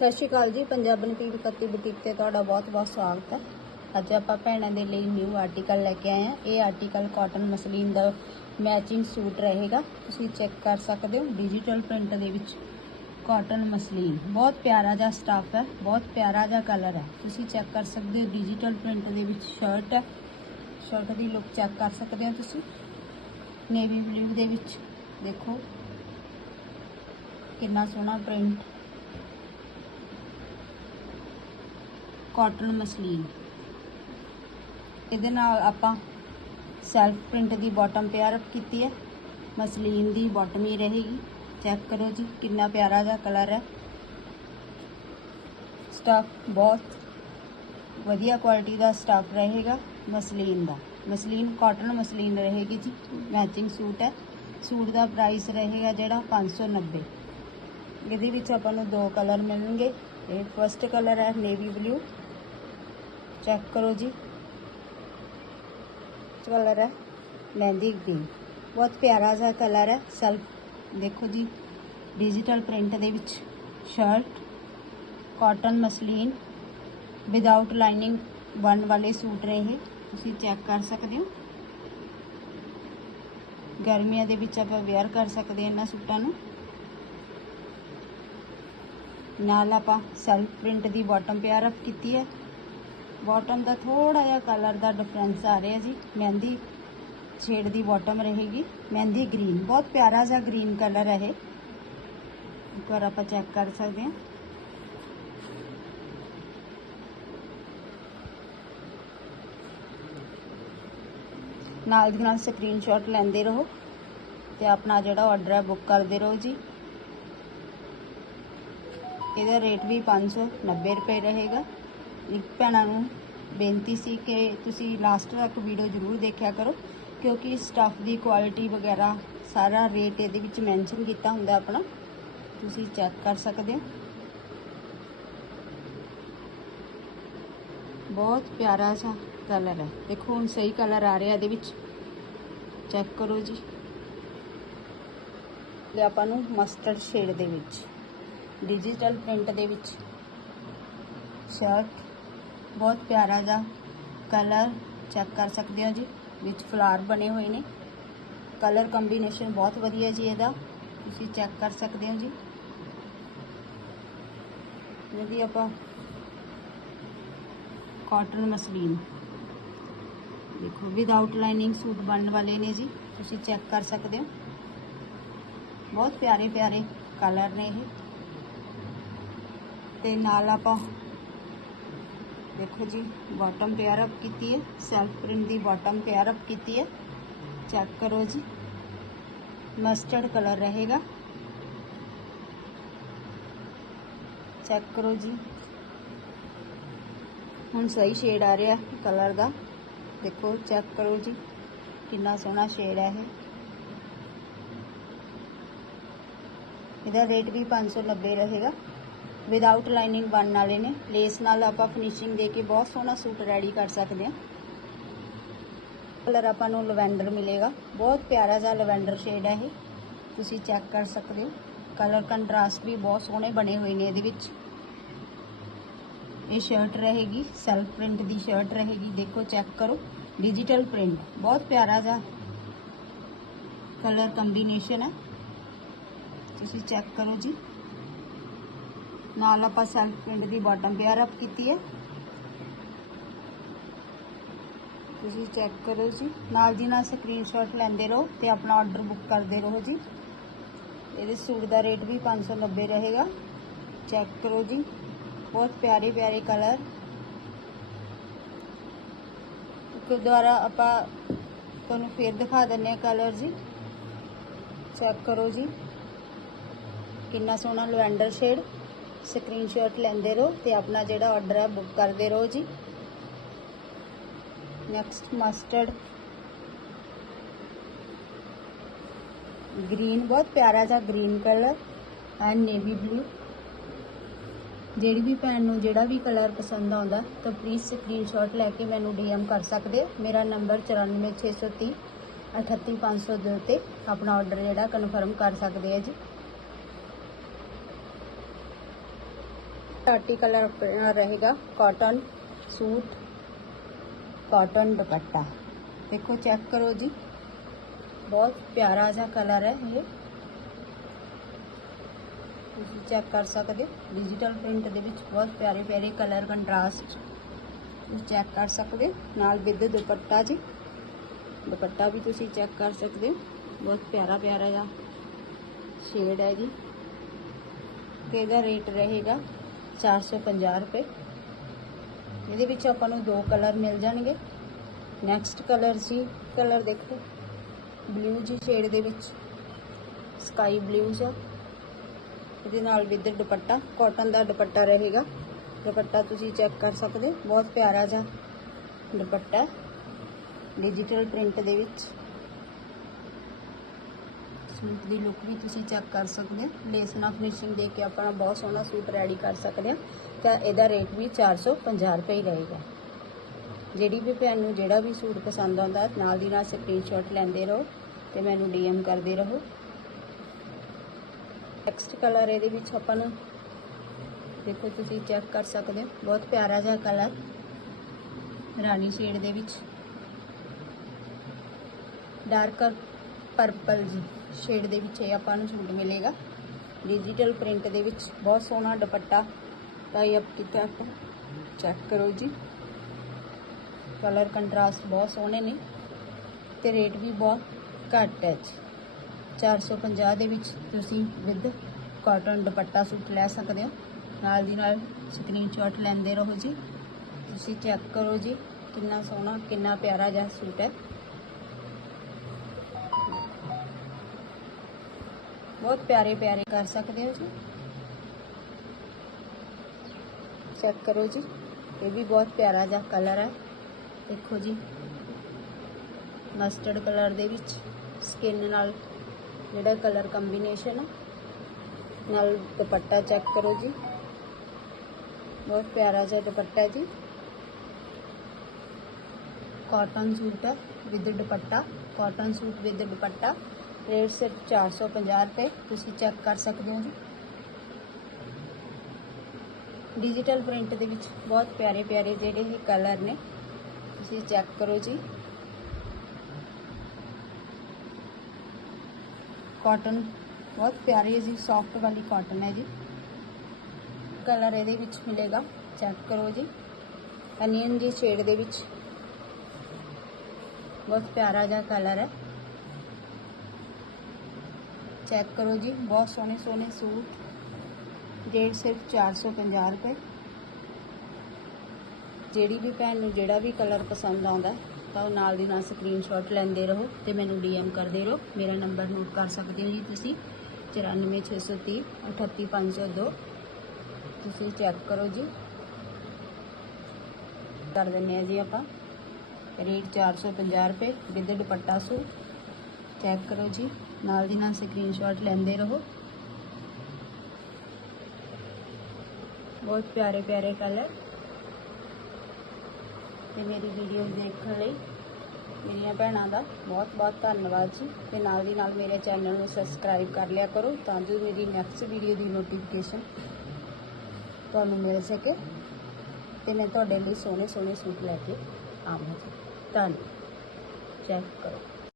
ਸਤਿ ਸ਼੍ਰੀ ਅਕਾਲ ਜੀ। ਪੰਜਾਬਨ ਪੀੜ ਕੱਤੀ ਬੁਟੀਕ ਤੇ ਤੁਹਾਡਾ ਬਹੁਤ-ਬਹੁਤ ਸਵਾਗਤ ਹੈ। ਅੱਜ ਆਪਾਂ ਭੈਣਾਂ ਦੇ ਲਈ ਨਿਊ ਆਰਟੀਕਲ ਲੈ ਕੇ ਆਏ ਹਾਂ। ਇਹ ਆਰਟੀਕਲ ਕਾਟਨ ਮਸਲੀਨ ਦਾ ਮੈਚਿੰਗ ਸੂਟ ਰਹੇਗਾ। ਤੁਸੀਂ ਚੈੱਕ ਕਰ ਸਕਦੇ ਹੋ ਡਿਜੀਟਲ ਪ੍ਰਿੰਟ ਦੇ ਵਿੱਚ ਕਾਟਨ ਮਸਲੀਨ ਬਹੁਤ ਪਿਆਰਾ ਜਿਹਾ ਸਟਾਫ ਹੈ, ਬਹੁਤ ਪਿਆਰਾ ਜਿਹਾ ਕਲਰ ਹੈ। ਤੁਸੀਂ ਚੈੱਕ ਕਰ ਸਕਦੇ ਹੋ ਡਿਜੀਟਲ ਪ੍ਰਿੰਟ ਦੇ ਵਿੱਚ ਸ਼ਰਟ ਹੈ। ਸ਼ਰਟ ਦੀ ਲੁੱਕ ਚੈੱਕ ਕਰ ਸਕਦੇ ਹੋ ਤੁਸੀਂ। ਨੇਵੀ ਬਲੂ ਦੇ ਵਿੱਚ ਦੇਖੋ। ਕਿੰਨਾ ਸੋਹਣਾ ਪ੍ਰਿੰਟ ਕਾਟਨ ਮਸਲੀਨ ਇਹਦੇ ਨਾਲ ਆਪਾਂ ਸੈਲਫ ਪ੍ਰਿੰਟ ਦੀ ਬਾਟਮ ਪੇਅਰ ਅਪ ਕੀਤੀ ਹੈ। ਮਸਲੀਨ ਦੀ ਬਾਟਮ ਹੀ ਰਹੇਗੀ। ਚੈੱਕ ਕਰੋ ਜੀ, ਕਿੰਨਾ ਪਿਆਰਾ ਜਿਹਾ ਕਲਰ ਹੈ। ਸਟਾਫ ਬਹੁਤ ਵਧੀਆ ਕੁਆਲਿਟੀ ਦਾ ਸਟਾਫ ਰਹੇਗਾ ਮਸਲੀਨ ਦਾ। ਮਸਲੀਨ ਕਾਟਨ ਮਸਲੀਨ ਰਹੇਗੀ ਜੀ ਮੈਚਿੰਗ ਸੂਟ ਹੈ। ਸੂਟ ਦਾ ਪ੍ਰਾਈਸ ਰਹੇਗਾ ਜਿਹੜਾ 590 ਇਹਦੇ ਵਿੱਚ ਆਪਾਂ ਨੂੰ ਦੋ ਕਲਰ ਮਿਲਣਗੇ। ਇਹ ਫਰਸਟ ਕਲਰ ਹੈ ਨੇਵੀ ਬਲੂ ਚੈੱਕ ਕਰੋ ਜੀ। ਕਲਰ ਹੈ, ਮਹਿੰਦੀ ਗ੍ਰੀਨ ਬਹੁਤ ਪਿਆਰਾ ਜਿਹਾ ਕਲਰ ਹੈ ਸੈਲਫ ਦੇਖੋ ਜੀ ਡਿਜੀਟਲ ਪ੍ਰਿੰਟ ਦੇ ਵਿੱਚ shirt cotton muslin without lining ਬਨ ਵਾਲੇ ਸੂਟ ਰਹੇ ਇਹ। ਤੁਸੀਂ ਚੈੱਕ ਕਰ ਸਕਦੇ ਹੋ। ਗਰਮੀਆਂ ਦੇ ਵਿੱਚ ਆਪਾਂ ਵੇਅਰ ਕਰ ਸਕਦੇ ਹਾਂ ਇਹਨਾਂ ਸੂਟਾਂ ਨੂੰ। ਨਾਲ ਆਪਾਂ ਸੈਲਫ ਪ੍ਰਿੰਟ ਦੀ ਬਾਟਮ ਪਿਆਰ ਅਪ ਕੀਤੀ ਹੈ। ਬਾਟਮ ਦਾ ਥੋੜਾ ਜਿਹਾ ਕਲਰ ਦਾ ਡਿਫਰੈਂਸ ਆ ਰਿਹਾ ਜੀ। ਮਹਿੰਦੀ ਸ਼ੇਡ ਦੀ ਬਾਟਮ ਰਹੇਗੀ। ਮਹਿੰਦੀ ਗ੍ਰੀਨ ਬਹੁਤ ਪਿਆਰਾ ਜਿਹਾ ਗ੍ਰੀਨ ਕਲਰ ਹੈ ਇਹ। ਇੱਕ ਵਾਰ ਆਪਾਂ ਚੈੱਕ ਕਰ ਸਕਦੇ ਹਾਂ। ਨਾਲ ਦੀ ਨਾਲ ਸਕਰੀਨਸ਼ਾਟ ਲੈਂਦੇ ਰਹੋ ਤੇ ਆਪਣਾ ਜਿਹੜਾ ਆਰਡਰ ਹੈ ਬੁੱਕ ਕਰਦੇ ਰਹੋ ਜੀ। ਇਹਦਾ ਰੇਟ ਵੀ 590 ਰੁਪਏ ਰਹੇਗਾ। ਇੱਕ ਭੈਣਾਂ ਨੂੰ ਬੇਨਤੀ ਸੀ ਕਿ ਤੁਸੀਂ ਲਾਸਟ ਤੱਕ ਵੀਡੀਓ ਜ਼ਰੂਰ ਦੇਖਿਆ ਕਰੋ, ਕਿਉਂਕਿ ਸਟਾਫ ਦੀ ਕੁਆਲਿਟੀ ਵਗੈਰਾ ਸਾਰਾ ਰੇਟ ਇਹਦੇ ਵਿੱਚ ਮੈਂਸ਼ਨ ਕੀਤਾ ਹੁੰਦਾ ਆਪਣਾ। ਤੁਸੀਂ ਚੈੱਕ ਕਰ ਸਕਦੇ ਹੋ। ਬਹੁਤ ਪਿਆਰਾ ਜਿਹਾ ਕਲਰ ਹੈ। ਦੇਖੋ, ਹੁਣ ਸਹੀ ਕਲਰ ਆ ਰਿਹਾ ਇਹਦੇ ਵਿੱਚ। ਚੈੱਕ ਕਰੋ ਜੀ। ਇਹ ਆਪਾਂ ਨੂੰ ਮਸਟਰਡ ਸ਼ੇਡ ਦੇ ਵਿੱਚ ਡਿਜੀਟਲ ਪ੍ਰਿੰਟ ਦੇ ਵਿੱਚ ਸ਼ਰਟ ਬਹੁਤ ਪਿਆਰਾ ਜਿਹਾ ਕਲਰ ਚੈੱਕ ਕਰ ਸਕਦੇ ਹੋ ਜੀ, ਵਿੱਚ ਫਲਾਰ ਬਣੇ ਹੋਏ ਨੇ। ਕਲਰ ਕੰਬੀਨੇਸ਼ਨ ਬਹੁਤ ਵਧੀਆ ਜੀ ਇਹਦਾ, ਤੁਸੀਂ ਚੈੱਕ ਕਰ ਸਕਦੇ ਹੋ ਜੀ। ਇਹਦੀ ਆਪਾਂ ਕਾਟਨ ਮਸਲੀਨ ਦੇਖੋ ਵਿਦਆਊਟ ਲਾਈਨਿੰਗ ਸੂਟ ਬਣਨ ਵਾਲੇ ਨੇ ਜੀ, ਤੁਸੀਂ ਚੈੱਕ ਕਰ ਸਕਦੇ ਹੋ। ਬਹੁਤ ਪਿਆਰੇ ਪਿਆਰੇ ਕਲਰ ਨੇ ਇਹ। ਤੇ ਨਾਲ ਆਪਾਂ ਦੇਖੋ ਜੀ ਬਾਟਮ ਪੇਅਰ ਅਪ ਕੀਤੀ ਹੈ ਸੈਲਫ ਪ੍ਰਿੰਟ ਦੀ ਬਾਟਮ ਪੇਅਰ ਅਪ ਕੀਤੀ ਹੈ ਚੈੱਕ ਕਰੋ ਜੀ ਮਸਟਰਡ ਕਲਰ ਰਹੇਗਾ ਚੈੱਕ ਕਰੋ ਜੀ ਹੁਣ ਸਹੀ ਸ਼ੇਡ ਆ ਰਿਹਾ ਕਲਰ ਦਾ ਦੇਖੋ ਚੈੱਕ ਕਰੋ ਜੀ ਕਿੰਨਾ ਸੋਹਣਾ ਸ਼ੇਡ ਹੈ ਇਹ ਇਹਦਾ ਰੇਟ ਵੀ 590 ਰਹੇਗਾ ਵਿਦਆਊਟ ਲਾਈਨਿੰਗ ਬਣਨ ਵਾਲੇ ਨੇ। ਲੇਸ ਨਾਲ ਆਪਾਂ ਫਿਨਿਸ਼ਿੰਗ ਦੇ ਕੇ ਬਹੁਤ ਸੋਹਣਾ ਸੂਟ ਰੈਡੀ ਕਰ ਸਕਦੇ ਹਾਂ। ਕਲਰ ਆਪਾਂ ਨੂੰ ਲਵੈਂਡਰ ਮਿਲੇਗਾ। ਬਹੁਤ ਪਿਆਰਾ ਜਿਹਾ ਲਵੈਂਡਰ ਸ਼ੇਡ ਹੈ ਇਹ। ਤੁਸੀਂ ਚੈੱਕ ਕਰ ਸਕਦੇ ਹੋ। ਕਲਰ ਕੰਟਰਾਸਟ ਵੀ ਬਹੁਤ ਸੋਹਣੇ ਬਣੇ ਹੋਏ ਨੇ ਇਹਦੇ ਵਿੱਚ। ਇਹ ਸ਼ਰਟ ਰਹੇਗੀ। ਸੈਲਫ ਪ੍ਰਿੰਟ ਦੀ ਸ਼ਰਟ ਰਹੇਗੀ। ਦੇਖੋ ਚੈੱਕ ਕਰੋ। ਡਿਜੀਟਲ ਪ੍ਰਿੰਟ ਬਹੁਤ ਪਿਆਰਾ ਜਿਹਾ ਕਲਰ ਕੰਬੀਨੇਸ਼ਨ ਹੈ। ਤੁਸੀਂ ਚੈੱਕ ਕਰੋ ਜੀ। ਨਾਲ ਆਪਾਂ ਸੈਲਫ ਪ੍ਰਿੰਟ ਦੀ ਬਾਟਮ ਪੇਅਰ ਅਪ ਕੀਤੀ ਹੈ। ਤੁਸੀਂ ਚੈੱਕ ਕਰੋ ਜੀ। ਨਾਲ ਦੀ ਨਾਲ ਸਕਰੀਨਸ਼ਾਟ ਲੈਂਦੇ ਰਹੋ ਤੇ ਆਪਣਾ ਆਰਡਰ ਬੁੱਕ ਕਰਦੇ ਰਹੋ ਜੀ। ਇਹਦੇ ਸੂਟ ਦਾ ਰੇਟ ਵੀ 590 ਰਹੇਗਾ। ਚੈੱਕ ਕਰੋ ਜੀ। ਬਹੁਤ ਪਿਆਰੇ ਪਿਆਰੇ ਕਲਰ ਇੱਕ ਦੁਆਰਾ ਆਪਾਂ ਤੁਹਾਨੂੰ ਫੇਰ ਦਿਖਾ ਦਿੰਨੇ ਆ ਕਲਰ ਜੀ। ਚੈੱਕ ਕਰੋ ਜੀ। ਕਿੰਨਾ ਸੋਹਣਾ ਲਵੈਂਡਰ ਸ਼ੇਡ ਸਕਰੀਨਸ਼ਾਟ ਲੈਂਦੇ ਰਹੋ ਤੇ ਆਪਣਾ ਜਿਹੜਾ ਆਰਡਰ ਆ ਬੁੱਕ ਕਰਦੇ ਰਹੋ ਜੀ। ਨੈਕਸਟ ਮਸਟਰਡ ਗ੍ਰੀਨ ਬਹੁਤ ਪਿਆਰਾ ਜਿਹਾ green colour and navy blue ਜਿਹੜੀ ਵੀ ਭੈਣ ਨੂੰ ਜਿਹੜਾ ਵੀ ਕਲਰ ਪਸੰਦ ਆਉਂਦਾ, ਤਾਂ ਪਲੀਜ਼ ਸਕਰੀਨਸ਼ਾਟ ਲੈ ਕੇ ਮੈਨੂੰ ਡੀਐਮ ਕਰ ਸਕਦੇ ਹੋ। ਮੇਰਾ ਨੰਬਰ 94630 38502 ਤੇ ਆਪਣਾ ਆਰਡਰ ਜਿਹੜਾ ਕਨਫਰਮ ਕਰ ਸਕਦੇ ਆ ਜੀ। ਆਰਟੀਕਲ ਆਪਣਾ ਰਹੇਗਾ ਕਾਟਨ ਸੂਟ ਕਾਟਨ ਦੁਪੱਟਾ। ਦੇਖੋ ਚੈੱਕ ਕਰੋ ਜੀ। ਬਹੁਤ ਪਿਆਰਾ ਜਿਹਾ ਕਲਰ ਹੈ ਇਹ। ਤੁਸੀਂ ਚੈੱਕ ਕਰ ਸਕਦੇ ਹੋ। ਡਿਜੀਟਲ ਪ੍ਰਿੰਟ ਦੇ ਵਿੱਚ ਬਹੁਤ ਪਿਆਰੇ ਪਿਆਰੇ ਕਲਰ ਕੰਟਰਾਸਟ ਤੁਸੀਂ ਚੈੱਕ ਕਰ ਸਕਦੇ ਹੋ। ਨਾਲ ਵਿਦ ਦੁਪੱਟਾ ਜੀ। ਦੁਪੱਟਾ ਵੀ ਤੁਸੀਂ ਚੈੱਕ ਕਰ ਸਕਦੇ ਹੋ। ਬਹੁਤ ਪਿਆਰਾ ਪਿਆਰਾ ਜਿਹਾ ਸ਼ੇਡ ਹੈ ਜੀ। ਤੇ ਇਹਦਾ ਰੇਟ ਰਹੇਗਾ 450 ਰੁਪਏ। ਇਹਦੇ ਵਿੱਚ ਆਪਾਂ ਨੂੰ ਦੋ ਕਲਰ ਮਿਲ ਜਾਣਗੇ। ਨੈਕਸਟ ਕਲਰ ਸੀ, ਕਲਰ ਦੇਖੋ। ਬਲੂ ਜੀ ਸ਼ੇਡ ਦੇ ਵਿੱਚ। ਸਕਾਈ ਬਲੂ ਜਿਹਾ। ਇਹਦੇ ਨਾਲ ਵਿਦ ਦੁਪੱਟਾ। ਕਾਟਨ ਦਾ ਦੁਪੱਟਾ ਰਹੇਗਾ। ਦੁਪੱਟਾ ਤੁਸੀਂ ਚੈੱਕ ਕਰ ਸਕਦੇ ਹੋ। ਬਹੁਤ ਪਿਆਰਾ ਜਿਹਾ ਦੁਪੱਟਾ ਡਿਜੀਟਲ ਪ੍ਰਿੰਟ ਦੇ ਵਿੱਚ। ਸੂਟ ਦੀ ਲੁੱਕ ਵੀ ਤੁਸੀਂ ਚੈੱਕ ਕਰ ਸਕਦੇ ਹੋ। ਲੇਸ ਨਾਲ ਫਿਨਿਸ਼ਿੰਗ ਦੇ ਕੇ ਆਪਣਾ ਬਹੁਤ ਸੋਹਣਾ ਸੂਟ ਰੈਡੀ ਕਰ ਸਕਦੇ ਹਾਂ। ਤਾਂ ਇਹਦਾ ਰੇਟ ਵੀ 450 ਰੁਪਏ ਹੀ ਰਹੇਗਾ। ਜਿਹੜੀ ਵੀ ਭੈਣ ਨੂੰ ਜਿਹੜਾ ਵੀ ਸੂਟ ਪਸੰਦ ਆਉਂਦਾ, ਨਾਲ ਦੀ ਨਾਲ ਸਕਰੀਨਸ਼ਾਟ ਲੈਂਦੇ ਰਹੋ ਤੇ ਮੈਨੂੰ ਡੀਐਮ ਕਰਦੇ ਰਹੋ। ਨੈਕਸਟ ਕਲਰ ਇਹਦੇ ਵਿੱਚ ਆਪਾਂ ਨੂੰ ਦੇਖੋ ਤੁਸੀਂ ਚੈੱਕ ਕਰ ਸਕਦੇ ਹੋ। ਬਹੁਤ ਪਿਆਰਾ ਜਿਹਾ ਕਲਰ ਰਾਣੀ ਸ਼ੇਡ ਦੇ ਵਿੱਚ। ਡਾਰਕਰ ਪਰਪਲ ਜੀ। ਸ਼ੇਡ ਦੇ ਵਿੱਚ ਇਹ ਆਪਾਂ ਨੂੰ ਸੂਟ ਮਿਲੇਗਾ। ਡਿਜੀਟਲ ਪ੍ਰਿੰਟ ਦੇ ਵਿੱਚ ਬਹੁਤ ਸੋਹਣਾ ਦੁਪੱਟਾ ਟਾਈ ਅਪ ਕੀਤਾ ਆਪਾਂ। ਚੈੱਕ ਕਰੋ ਜੀ। ਕਲਰ ਕੰਟਰਾਸਟ ਬਹੁਤ ਸੋਹਣੇ ਨੇ ਤੇ ਰੇਟ ਵੀ ਬਹੁਤ ਘੱਟ ਹੈ ਜੀ। 450 ਦੇ ਵਿੱਚ ਤੁਸੀਂ ਵਿਦ ਕਾਟਨ ਦੁਪੱਟਾ ਸੂਟ ਲੈ ਸਕਦੇ ਹੋ। ਨਾਲ ਦੀ ਨਾਲ ਸਕਰੀਨਸ਼ਾਟ ਲੈਂਦੇ ਰਹੋ ਜੀ। ਤੁਸੀਂ ਚੈੱਕ ਕਰੋ ਜੀ ਕਿੰਨਾ ਸੋਹਣਾ, ਕਿੰਨਾ ਪਿਆਰਾ ਜਿਹਾ ਸੂਟ ਹੈ। ਬਹੁਤ ਪਿਆਰੇ ਪਿਆਰੇ ਕਰ ਸਕਦੇ ਹੋ ਜੀ। ਚੈੱਕ ਕਰੋ ਜੀ। ਇਹ ਵੀ ਬਹੁਤ ਪਿਆਰਾ ਜਿਹਾ ਕਲਰ ਹੈ। ਦੇਖੋ ਜੀ। ਮਸਟਰਡ ਕਲਰ ਦੇ ਵਿੱਚ ਸਕਿਨ ਨਾਲ ਜਿਹੜਾ ਕਲਰ ਕੰਬੀਨੇਸ਼ਨ ਹੈ ਨਾਲ ਦੁਪੱਟਾ ਚੈੱਕ ਕਰੋ ਜੀ। ਬਹੁਤ ਪਿਆਰਾ ਜਿਹਾ ਦੁਪੱਟਾ ਜੀ। ਕਾਟਨ ਸੂਟ ਹੈ with dupatta. Cotton suit with dupatta. Rate ਸਿਰਫ 450 ਰੁਪਏ ਤੁਸੀਂ ਚੈੱਕ ਕਰ ਸਕਦੇ ਹੋ ਜੀ। ਡਿਜੀਟਲ ਪ੍ਰਿੰਟ ਦੇ ਵਿੱਚ ਬਹੁਤ ਪਿਆਰੇ ਪਿਆਰੇ ਜਿਹੜੇ ਇਹ ਕਲਰ ਨੇ, ਤੁਸੀਂ ਚੈੱਕ ਕਰੋ ਜੀ। ਕਾਟਨ ਬਹੁਤ ਪਿਆਰੀ ਜੀ ਸੌਫਟ ਵਾਲੀ ਕਾਟਨ ਹੈ ਜੀ। ਕਲਰ ਇਹਦੇ ਵਿੱਚ ਮਿਲੇਗਾ ਚੈੱਕ ਕਰੋ ਜੀ। ਅਨੀਅਨ ਦੀ ਸ਼ੇਡ ਦੇ ਵਿੱਚ ਬਹੁਤ ਪਿਆਰਾ ਜਿਹਾ ਕਲਰ ਹੈ। ਚੈੱਕ ਕਰੋ ਜੀ, ਬਹੁਤ ਸੋਹਣੇ ਸੋਹਣੇ ਸੂਟ। ਰੇਟ ਸਿਰਫ 450 ਰੁਪਏ। ਜਿਹੜੀ ਵੀ ਭੈਣ ਨੂੰ ਜਿਹੜਾ ਵੀ ਕਲਰ ਪਸੰਦ ਆਉਂਦਾ, ਤਾਂ ਉਹ ਨਾਲ ਦੀ ਨਾਲ ਸਕਰੀਨਸ਼ਾਟ ਲੈਂਦੇ ਰਹੋ ਤੇ ਮੈਨੂੰ ਡੀਐਮ ਕਰਦੇ ਰਹੋ। ਮੇਰਾ ਨੰਬਰ ਨੋਟ ਕਰ ਸਕਦੇ ਹੋ ਜੀ ਤੁਸੀਂ। 94630 38502 ਤੁਸੀਂ ਚੈੱਕ ਕਰੋ ਜੀ। ਕਰ ਦਿੰਨੇ ਆ ਜੀ ਆਪਾਂ। ਰੇਟ 450 ਰੁਪਏ ਵਿਦ ਦੁਪੱਟਾ ਸੂਟ। ਚੈੱਕ ਕਰੋ ਜੀ। ਨਾਲ ਦੀ ਨਾਲ ਸਕਰੀਨਸ਼ਾਟ ਲੈਂਦੇ ਰਹੋ। ਬਹੁਤ ਪਿਆਰੇ ਪਿਆਰੇ ਕਲਰ ਤੇ ਮੇਰੀ ਵੀਡੀਓ ਦੇਖਣ ਲਈ ਮੇਰੀਆਂ ਭੈਣਾਂ ਦਾ ਬਹੁਤ ਬਹੁਤ ਧੰਨਵਾਦ ਜੀ। ਤੇ ਨਾਲ ਦੀ ਨਾਲ ਮੇਰੇ ਚੈਨਲ ਨੂੰ ਸਬਸਕ੍ਰਾਈਬ ਕਰ ਲਿਆ ਕਰੋ ਤਾਂ ਜੋ ਮੇਰੀ ਨੈਕਸਟ ਵੀਡੀਓ ਦੀ ਨੋਟੀਫਿਕੇਸ਼ਨ ਤੁਹਾਨੂੰ ਮਿਲ ਸਕੇ। ਤੇ ਮੈਂ ਤੁਹਾਡੇ ਲਈ ਸੋਹਣੇ ਸੋਹਣੇ ਸੂਟ ਲੈ ਕੇ ਆਵਾਂ ਜੀ ਧੰਨਵਾਦ ਚੈੱਕ ਕਰੋ।